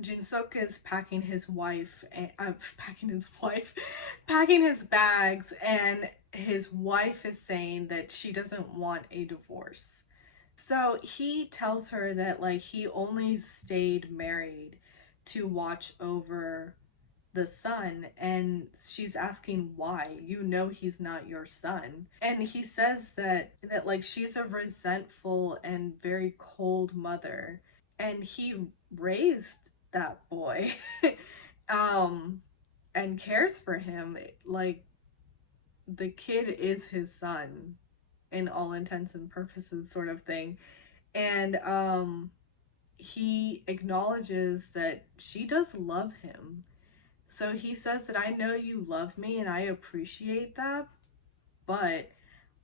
Jinsuk is packing his packing his bags, and his wife is saying that she doesn't want a divorce. So he tells her that like he only stayed married to watch over the son, and she's asking why. You know he's not your son. And he says that like she's a resentful and very cold mother, and he raised that boy um and cares for him like the kid is his son in all intents and purposes, sort of thing. And he acknowledges that she does love him. So he says that I know you love me and I appreciate that, but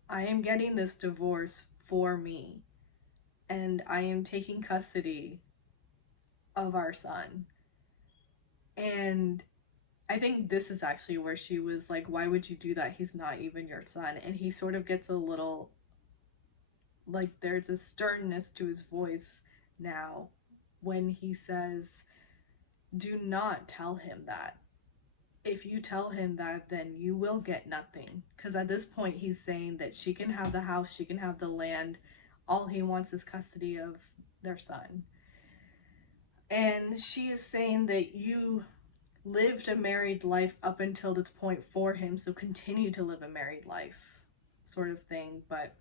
I am getting this divorce for me, and I am taking custody of our son. And I think this is actually where she was like, why would you do that? He's not even your son. And he sort of gets a little, like, there's a sternness to his voice now when he says, do not tell him that. If you tell him that, then you will get nothing. Because at this point, he's saying that she can have the house, she can have the land. All he wants is custody of their son. And she is saying that you lived a married life up until this point for him, so continue to live a married life, sort of thing. But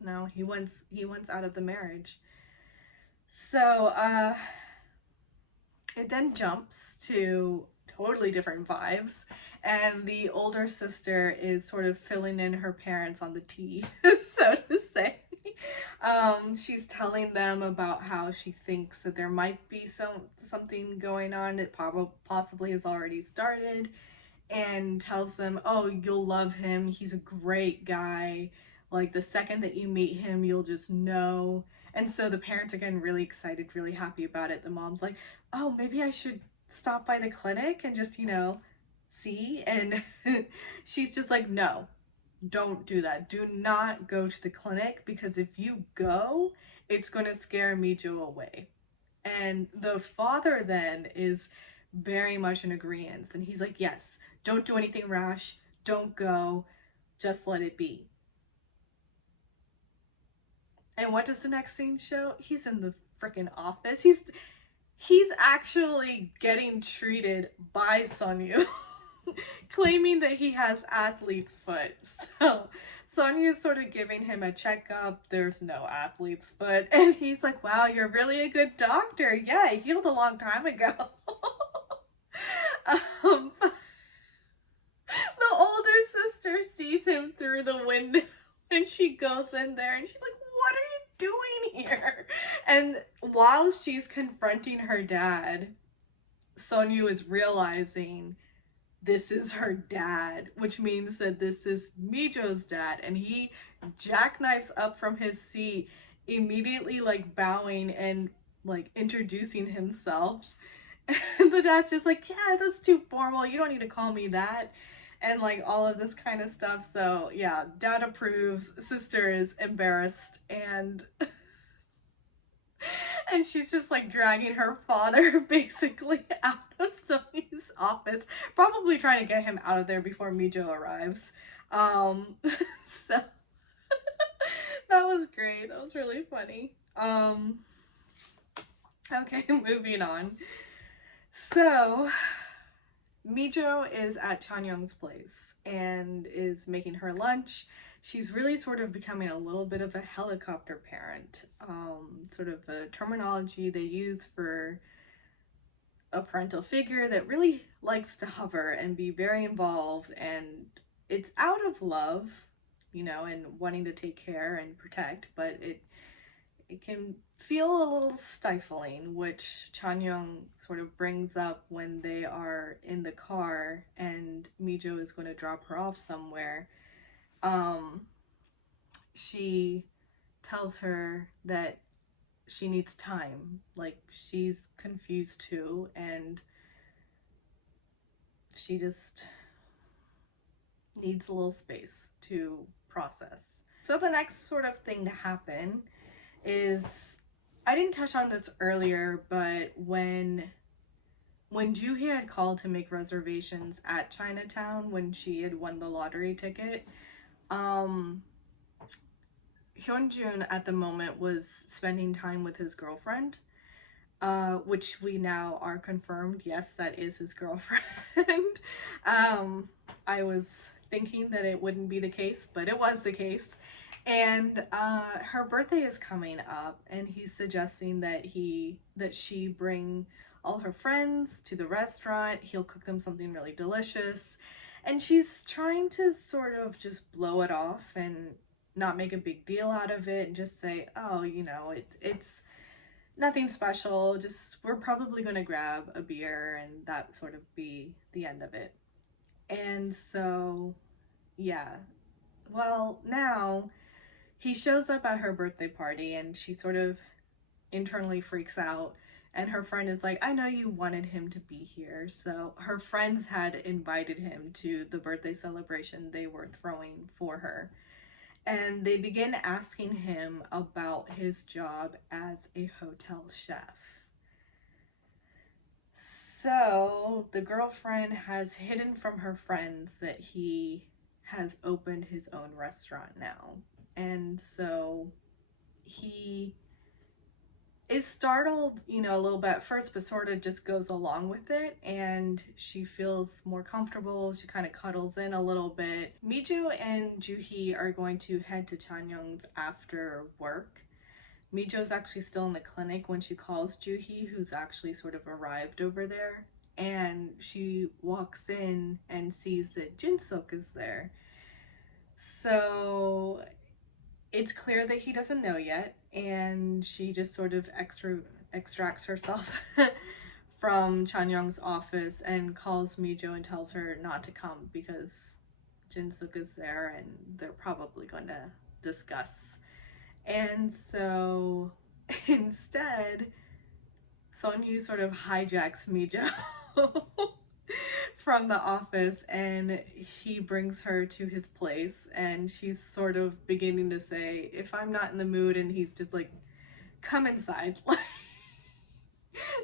no, he wants out of the marriage. So it then jumps to totally different vibes, and the older sister is sort of filling in her parents on the tea, so to say. She's telling them about how she thinks that there might be something going on. It possibly has already started, and tells them, "Oh, you'll love him. He's a great guy. Like the second that you meet him, you'll just know." And so the parents are getting really excited, really happy about it. The mom's like, "Oh, maybe I should stop by the clinic and just, see." And she's just like, "No, don't do that. Do not go to the clinic, because if you go, it's going to scare Mijo away." And the father then is very much in agreement. And he's like, "Yes, don't do anything rash. Don't go. Just let it be." And what does the next scene show? He's in the freaking office. He's actually getting treated by Sonyu, claiming that he has athlete's foot. So Sonya's sort of giving him a checkup. There's no athlete's foot. And he's like, "Wow, you're really a good doctor. Yeah, I healed a long time ago." um, the older sister sees him through the window, and she goes in there and she's like, "What are you doing here?" And while she's confronting her dad, Sonyu is realizing this is her dad, which means that this is Mijo's dad. And he jackknifes up from his seat, immediately like bowing and like introducing himself. And the dad's just like, "Yeah, that's too formal. You don't need to call me that." And like all of this kind of stuff. So yeah, dad approves, sister is embarrassed, and and she's just like dragging her father basically out of Sony's office, probably trying to get him out of there before Mijo arrives. So that was great. That was really funny. Okay, moving on. So Mijo is at Chanyoung's place and is making her lunch. She's really sort of becoming a little bit of a helicopter parent, sort of a terminology they use for a parental figure that really likes to hover and be very involved, and it's out of love, and wanting to take care and protect, but it can feel a little stifling, which Chanyoung sort of brings up when they are in the car and Mijo is going to drop her off somewhere. She tells her that she needs time, like she's confused too, and she just needs a little space to process. So the next sort of thing to happen is I didn't touch on this earlier, but when Juhee had called to make reservations at Chinatown when she had won the lottery ticket, um, Hyunjun at the moment was spending time with his girlfriend, which we now are confirmed. Yes, that is his girlfriend. um, I was thinking that it wouldn't be the case, but it was the case. And her birthday is coming up, and he's suggesting that she bring all her friends to the restaurant. He'll cook them something really delicious, and she's trying to sort of just blow it off and not make a big deal out of it, and just say, "Oh, it's nothing special. Just we're probably going to grab a beer, and that sort of be the end of it." And so, yeah. Well, now he shows up at her birthday party, and she sort of internally freaks out. And her friend is like, "I know you wanted him to be here." So her friends had invited him to the birthday celebration they were throwing for her. And they begin asking him about his job as a hotel chef. So the girlfriend has hidden from her friends that he has opened his own restaurant now. And so he is startled, a little bit at first, but sort of just goes along with it. And she feels more comfortable. She kind of cuddles in a little bit. Miju and Juhee are going to head to Chanyeong's after work. Mijo's actually still in the clinic when she calls Juhee, who's actually sort of arrived over there. And she walks in and sees that Jinsuk is there. So it's clear that he doesn't know yet, and she just sort of extracts herself from Chanyeong's office and calls Mijo and tells her not to come because Jinsuk is there and they're probably going to discuss. And so instead, Sonyu sort of hijacks Mijo from the office, and he brings her to his place, and she's sort of beginning to say, "If I'm not in the mood," and he's just like, "Come inside."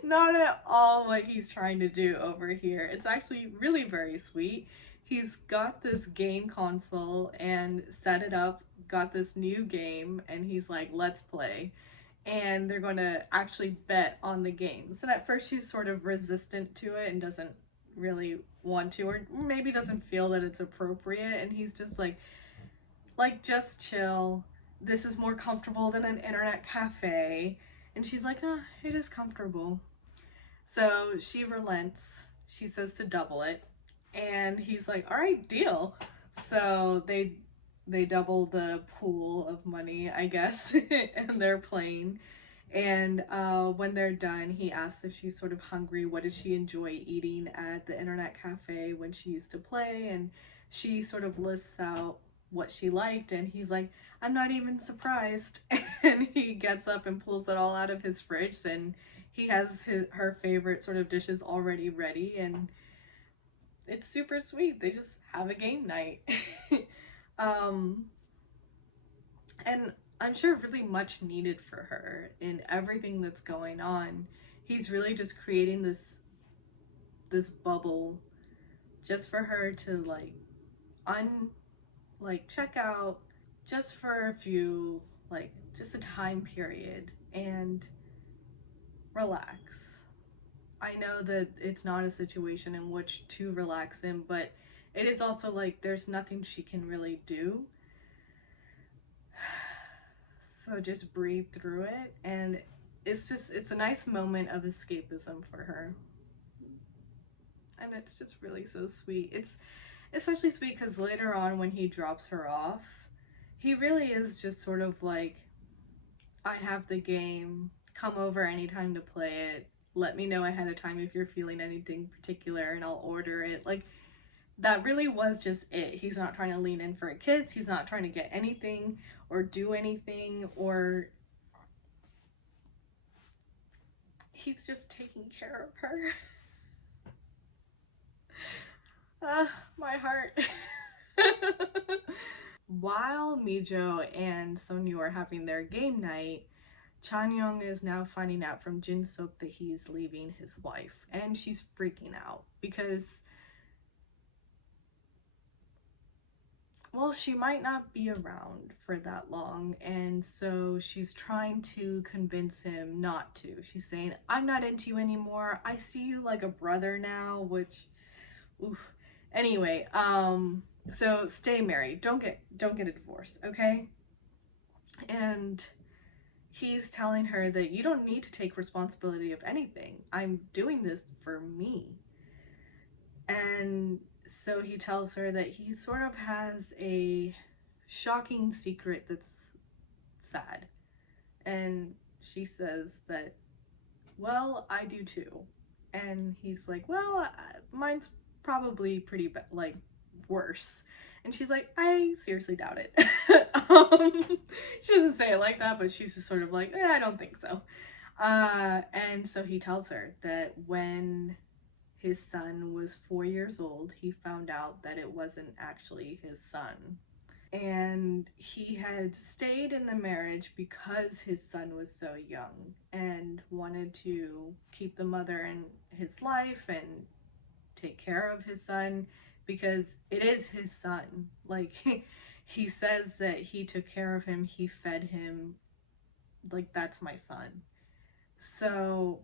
Not at all what he's trying to do over here. It's actually really very sweet. He's got this game console and set it up, got this new game, and he's like, "Let's play." And they're going to actually bet on the games. And at first she's sort of resistant to it and doesn't really want to, or maybe doesn't feel that it's appropriate. And he's just like, just chill. This is more comfortable than an internet cafe. And she's like, it is comfortable. So she relents. She says to double it. And he's like, all right, deal. So they double the pool of money, I guess, and they're playing. And when they're done, he asks if she's sort of hungry. What did she enjoy eating at the internet cafe when she used to play? And she sort of lists out what she liked. And he's like, I'm not even surprised. And he gets up and pulls it all out of his fridge. And he has her favorite sort of dishes already ready. And it's super sweet. They just have a game night. And I'm sure really much needed for her in everything that's going on. He's really just creating this bubble just for her to check out just for a few, just a time period and relax. I know that it's not a situation in which to relax in, but it is also there's nothing she can really do. So just breathe through it, and it's a nice moment of escapism for her. And it's just really so sweet. It's especially sweet because later on when he drops her off, he really is just sort of like, I have the game, come over anytime to play it, let me know ahead of time if you're feeling anything particular and I'll order it. That really was just it. He's not trying to lean in for a kiss. He's not trying to get anything or do anything, or he's just taking care of her. My heart. While Mijo and Sonyu are having their game night, Chan-young is now finding out from Jin-suk that he's leaving his wife, and she's freaking out because, well, she might not be around for that long, and so she's trying to convince him not to. She's saying, I'm not into you anymore. I see you like a brother now, which, oof. Anyway, so stay married. Don't get a divorce, okay? And he's telling her that you don't need to take responsibility of anything. I'm doing this for me. And so he tells her that he sort of has a shocking secret that's sad. And she says that, well, I do too. And he's like, well, mine's probably pretty like worse. And she's like, I seriously doubt it. She doesn't say it like that, but she's just sort of like, I don't think so. And so he tells her that when his son was 4 years old, he found out that it wasn't actually his son. And he had stayed in the marriage because his son was so young and wanted to keep the mother in his life and take care of his son because it is his son. Like, he says that he took care of him, he fed him, like, that's my son. So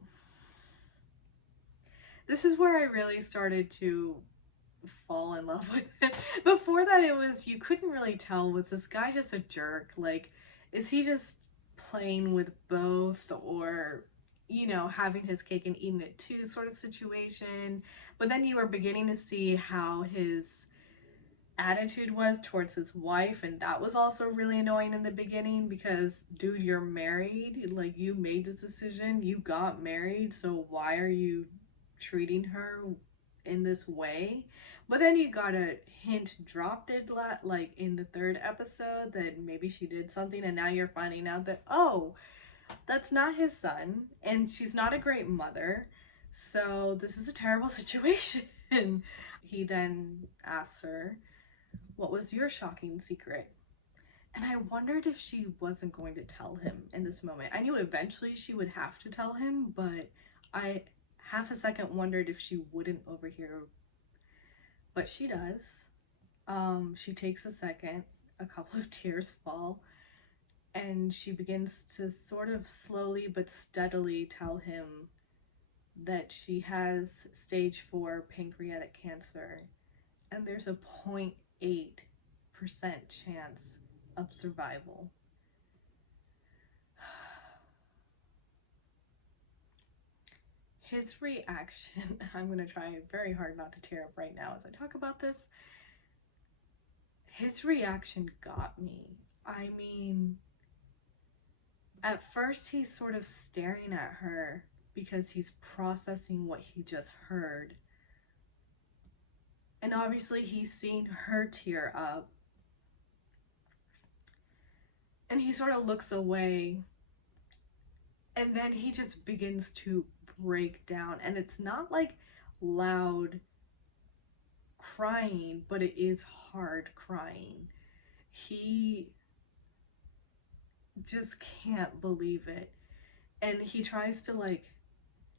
this is where I really started to fall in love with it. Before that, it was, you couldn't really tell, was this guy just a jerk? Like, is he just playing with both, or, you know, having his cake and eating it too sort of situation? But then you were beginning to see how his attitude was towards his wife, and that was also really annoying in the beginning because, dude, you're married, like, you made this decision, you got married, so why are you treating her in this way? But then you got a hint dropped it like in the 3rd episode that maybe she did something, and now you're finding out that, oh, that's not his son, and she's not a great mother, so this is a terrible situation. He then asks her, what was your shocking secret? And I wondered if she wasn't going to tell him in this moment. I knew eventually she would have to tell him, but I half a second wondered if she wouldn't overhear. But she does. She takes a second, a couple of tears fall, and she begins to sort of slowly but steadily tell him that she has stage 4 pancreatic cancer, and there's a 0.8% chance of survival. His reaction, I'm going to try very hard not to tear up right now as I talk about this. His reaction got me. I mean, at first he's sort of staring at her because he's processing what he just heard. And obviously he's seen her tear up. And he sort of looks away. And then he just begins to break down. And it's not like loud crying, but it is hard crying. He just can't believe it. And he tries to like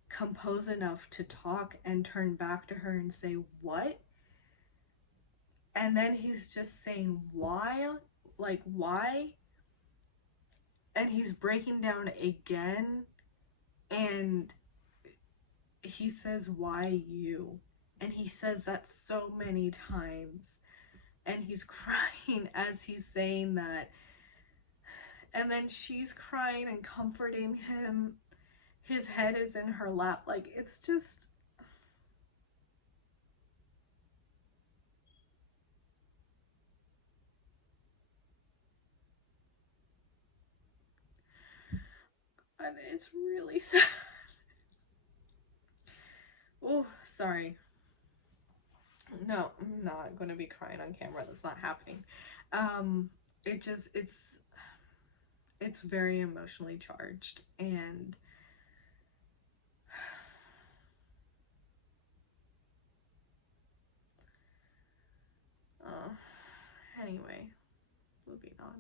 compose enough to talk and turn back to her and say, what? And then he's just saying, why? Like, why? And he's breaking down again, and he says, why you? And he says that so many times, and he's crying as he's saying that. And then she's crying and comforting him. His head is in her lap. Like, it's just... and it's really sad. Oh, sorry. No, I'm not going to be crying on camera. That's not happening. It's very emotionally charged, and anyway, moving on.